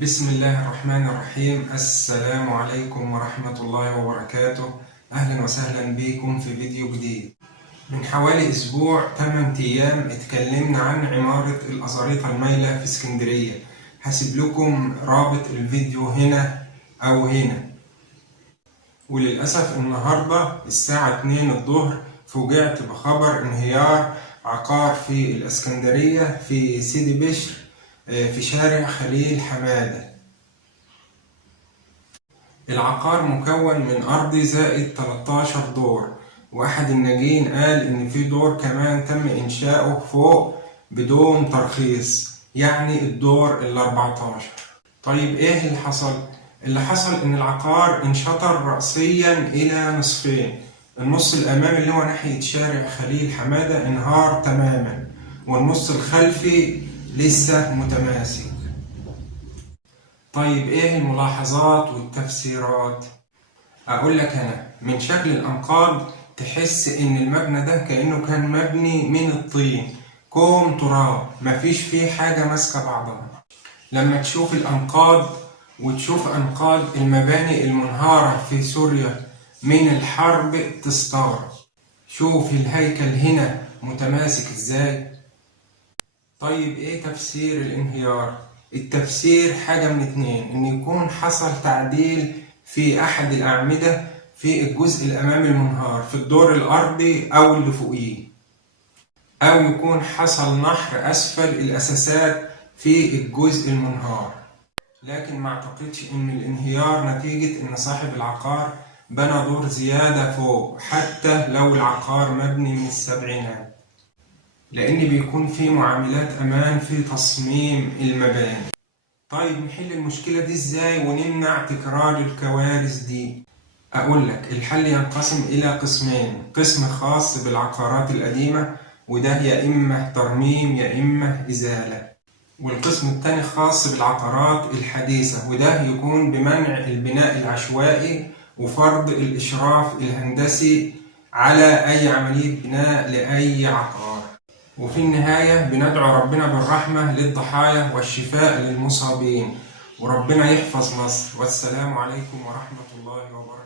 بسم الله الرحمن الرحيم. السلام عليكم ورحمة الله وبركاته. أهلا وسهلا بكم في فيديو جديد. من حوالي أسبوع 8 أيام اتكلمنا عن عمارة الأزاريطة المايلة في اسكندرية. هسيب لكم رابط الفيديو هنا أو هنا. وللأسف النهاردة الساعة 2 الظهر فوجئت بخبر انهيار عقار في الإسكندرية في سيدي بشر في شارع خليل حمادة. العقار مكون من أرضي زائد 13 دور، وأحد الناجين قال إن في دور كمان تم إنشاؤه فوق بدون ترخيص، يعني الدور ال14. طيب إيه اللي حصل؟ اللي حصل إن العقار انشطر رأسيا إلى نصفين. النص الأمامي اللي هو ناحية شارع خليل حمادة انهار تماما، والنص الخلفي لسه متماسك. طيب ايه الملاحظات والتفسيرات؟ اقول لك انا، من شكل الانقاض تحس ان المبنى ده كأنه كان مبني من الطين، كوم تراب، مفيش فيه حاجة ماسكة بعضها. لما تشوف الانقاض وتشوف انقاض المباني المنهارة في سوريا من الحرب تستغرب. شوف الهيكل هنا متماسك ازاي. طيب ايه تفسير الانهيار؟ التفسير حاجة من اتنين، ان يكون حصل تعديل في احد الاعمدة في الجزء الامامي المنهار في الدور الارضي او اللي فوقيه، او يكون حصل نحر اسفل الاساسات في الجزء المنهار. لكن ما اعتقدش ان الانهيار نتيجة ان صاحب العقار بنى دور زيادة فوق، حتى لو العقار مبني من السبعينات، لأن بيكون في معاملات أمان في تصميم المباني. طيب نحل المشكلة دي إزاي ونمنع تكرار الكوارث دي؟ أقول لك الحل ينقسم إلى قسمين، قسم خاص بالعقارات القديمة وده يا إما ترميم يا إما إزالة، والقسم الثاني خاص بالعقارات الحديثة وده يكون بمنع البناء العشوائي وفرض الإشراف الهندسي على أي عملية بناء لأي عقار. وفي النهاية بندعو ربنا بالرحمة للضحايا والشفاء للمصابين، وربنا يحفظ مصر. والسلام عليكم ورحمة الله وبركاته.